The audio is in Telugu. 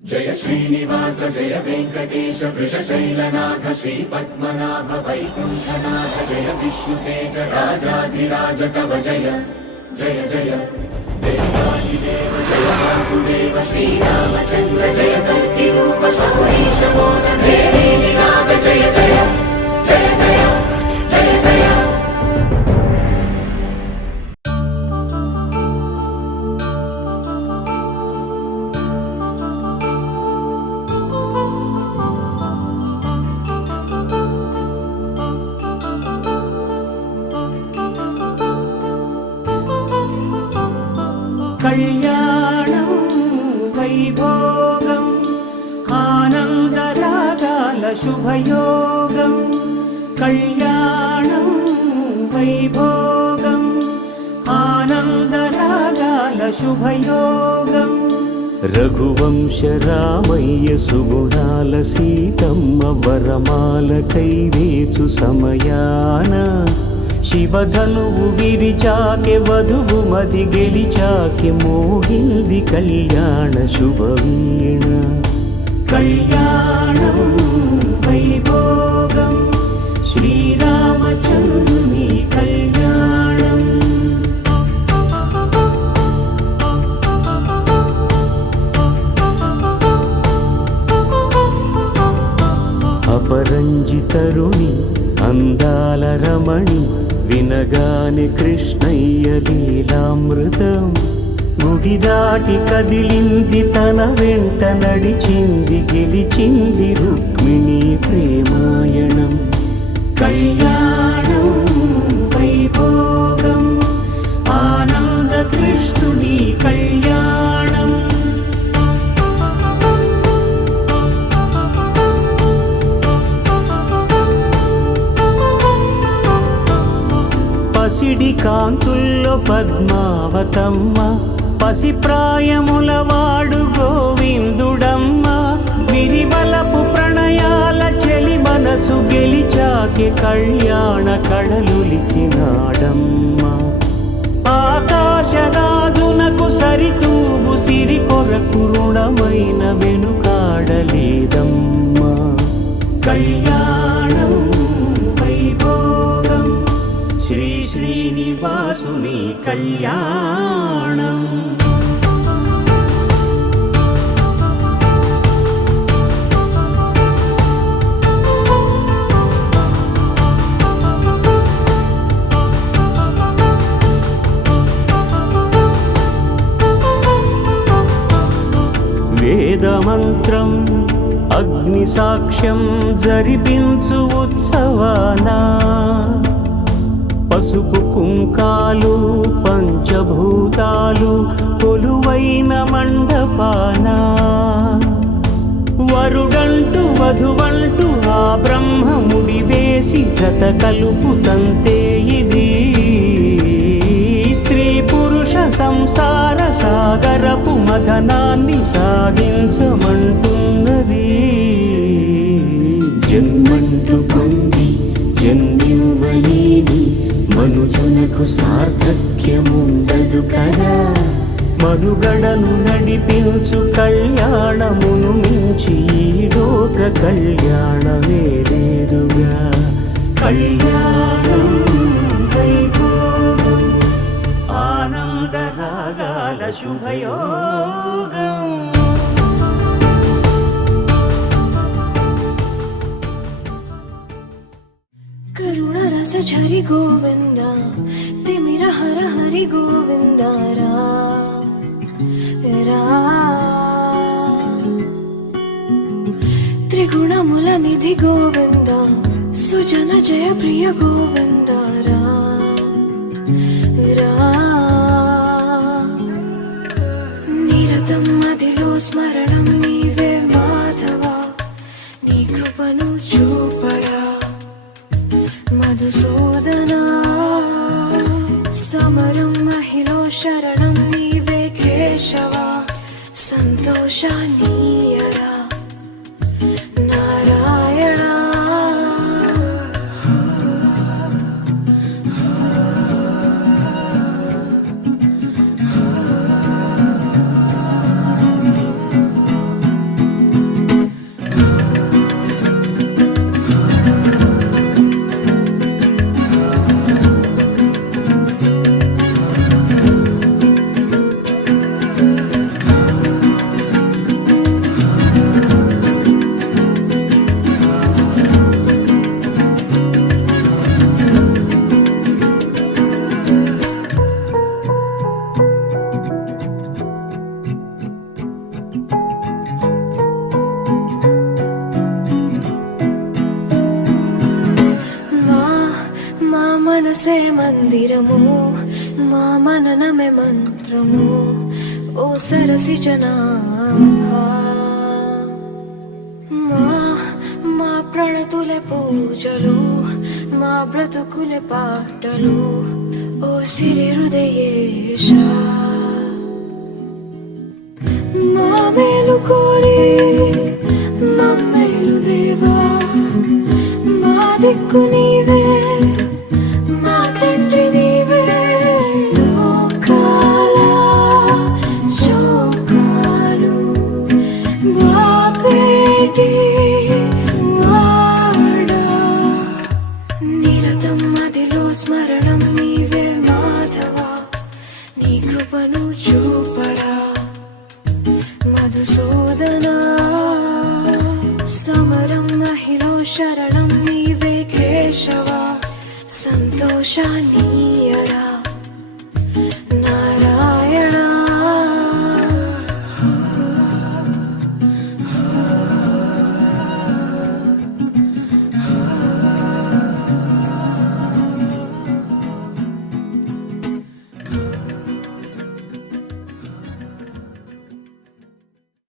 जय श्रीनिवास जय वेंकटेश वृषशैलनाथ श्रीपद्मनाभ वैकुंठनाथ जय विष्णुतेज राजाधिराज तव जय जय जय देवादिदेव जय वासुदेव श्रीरामचंद्र जय कल्किरूप शौरीश देवी निनाद जय जय जय जय जय जय। కళ్యాణం వైభోగం ఆనందరాగాల శుభయోగం కళ్యాణం వైభోగం ఆనందరాగాల శుభయోగం రఘువంశ రామయ్య సుగుణాల సీతమ్మ వరమాల కైవేచు సమయాన శివధనువు విరిచాకె వధువు మది గెలిచాకె మోగింది కళ్యాణ శుభవీణ కళ్యాణం వైభోగం శ్రీరామచంద్రుని కళ్యాణం అపరంజి తరుణి అందాల రమణి వినగానే కృష్ణయ్య లీలామృతం గుడి దాటి కదిలింది తన వెంట నడిచింది గెలిచింది రుక్మిణి ప్రేమాయణం కళ్యాణం వైభోగం ఆనంద కృష్ణుని కళ్యాణం పసిడి కాంతుల్లో పద్మావతమ్మ పసిప్రాయముల వాడు గోవిందుడమ్మ విరివలపు ప్రణయాల చెలి మనసు గెలిచాకె కళ్యాణ కళలులికినాడమ్మ ఆకాశరాజునకు సరితూగు సిరి కొరకు రుణమైన వెనుకాడలేదమ్మ కళ్యాణం వైభోగం శ్రీ శ్రీనివాసుని కళ్యాణం వేదమంత్రం అగ్ని సాక్ష్యం జరిపించు ఉత్సవానా పసుపు కుంకాలు పంచభూతాలు కొలువైన మండపాన వరుడంటూ వధువంటూ ఆ బ్రహ్మముడి వేసి జత కలుపుతంతే ఇది స్త్రీ పురుష సంసార సాగరపు మథనాన్ని సాగించమంటున్నది జన్మంటూ పొంది జన్మివ్వలేని మనుజునకు సార్థక్యముండదు కదా మనుగడను నడిపించు కళ్యాణమును మించి ఈ లోక కళ్యాణమే లేదుగా కళ్యాణం వైభోగం ఆనందరాగాల శుభయోగం కరుణరస ఝరి గోవింద తిమిర హర హరి గోవింద రా త్రిగుణముల నిధి గోవింద సుజన జయ ప్రియ గోవింద రా నిరతం మదిలో స్మరణం నీవే మాధవ నీ కృపను చూపరా మధుసూదనా సమరం మహిళో శరణం నీవే కేశవ సంతోషానీయరా నారాయణ మనసే మందిరము మా మననమే మంత్రము ఓ సరసి జనాభా మా ప్రణతులే పూజలు మా బ్రతుకులే పాటలు ఓ సిరి హృదయేశ మా మేలు కోరి మమ్మేలు దేవా మా దిక్కు నీవే మా తండ్రి నీవే లోకాల శోకాలు బాపేటి వాడా నిరతం మదిలో స్మరణం నీవే మాధవా నీ కృపను చూపరా మధుసూదనా సమరం మహిళ శరణం నీవే కేశవ సంతోషాన్ని